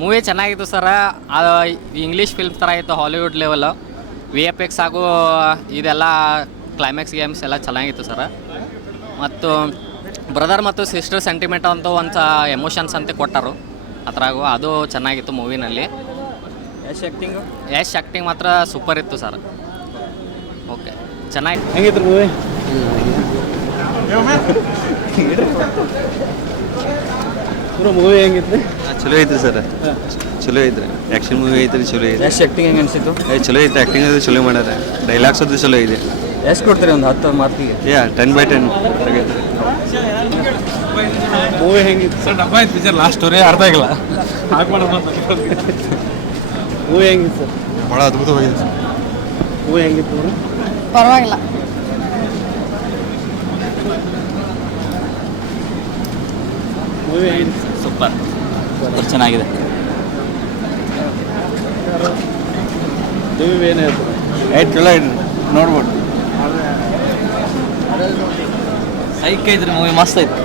Movie ಚೆನ್ನಾಗಿತ್ತು ಸರ. ಅದು English film ಥರ ಇತ್ತು, ಹಾಲಿವುಡ್ ಲೆವೆಲ್ಲು. VFX ಹಾಗೂ ಇದೆಲ್ಲ ಕ್ಲೈಮ್ಯಾಕ್ಸ್ ಗೇಮ್ಸ್ ಎಲ್ಲ ಚೆನ್ನಾಗಿತ್ತು ಸರ. ಮತ್ತು ಬ್ರದರ್ ಮತ್ತು ಸಿಸ್ಟರ್ ಸೆಂಟಿಮೆಂಟ್ ಅಂತೂ ಒಂದು ಎಮೋಷನ್ಸ್ ಅಂತ ಕೊಟ್ಟರು ಅದ್ರಾಗೂ. ಅದು ಚೆನ್ನಾಗಿತ್ತು ಮೂವಿನಲ್ಲಿ. ಯಶ್ ಆ್ಯಕ್ಟಿಂಗ್ ಮಾತ್ರ ಸೂಪರ್ ಇತ್ತು ಸರ್. ಓಕೆ, ಚೆನ್ನಾಗಿ ಹೆಂಗಿತ್ತು ಮೂವಿ? ಮೂವಿ ಹೆಂಗಿತ್ತು? ಚಲೋ ಐತ್ರಿ ಸರ್, ಚಲೋ ಐತ್ರಿ. ಆ್ಯಕ್ಷನ್ ಮೂವಿ ಐತ್ರಿ, ಚಲೋ ಐತೆ. ಯಶ್ ಆ್ಯಕ್ಟಿಂಗ್ ಹೆಂಗೆ ಅನಿಸಿತ್ತು? ಚಲೋ ಐತೆ, ಆ್ಯಕ್ಟಿಂಗ್ ಅದು ಚಲೋ ಮಾಡ್ಯಾರ, ಡೈಲಾಗ್ಸ್ ಅದು ಚಲೋ ಇದೆ. ಎಷ್ಟು ಕೊಡ್ತೀರಿ ಒಂದು 10 ಮಾರ್ಕಿಗೆ? 10/10 ಮೂವಿ ಹೆಂಗಿತ್ತು ಸರ್? ಡಬ್ಬ ಐತೆ ಪಿಕ್ಚರ್, ಲಾಸ್ಟ್ ಸ್ಟೋರಿ ಅರ್ಥ ಆಗಿಲ್ಲ. ಮೂವಿ ಹೆಂಗಿತ್ತು ಸರ್? ಭಾಳ ಅದ್ಭುತವಾಗಿದೆ ಸರ್. ಮೂವಿ ಹೆಂಗಿತ್ತು? ಪರವಾಗಿಲ್ಲ. ಮೂವಿ ಹೆಂಗಿತ್ತು? ಸೂಪರ್ ಚೆನ್ನಾಗಿದೆ. ಮೂವಿ ಏನು ಹೇಳ್ತಾರೆ? ಚಲೋ ಐತೆ, ನೋಡ್ಬೋದು. ಸೈಕ್ ಐತ್ರಿ ಮೂವಿ, ಮಸ್ತ್ ಐತೆ.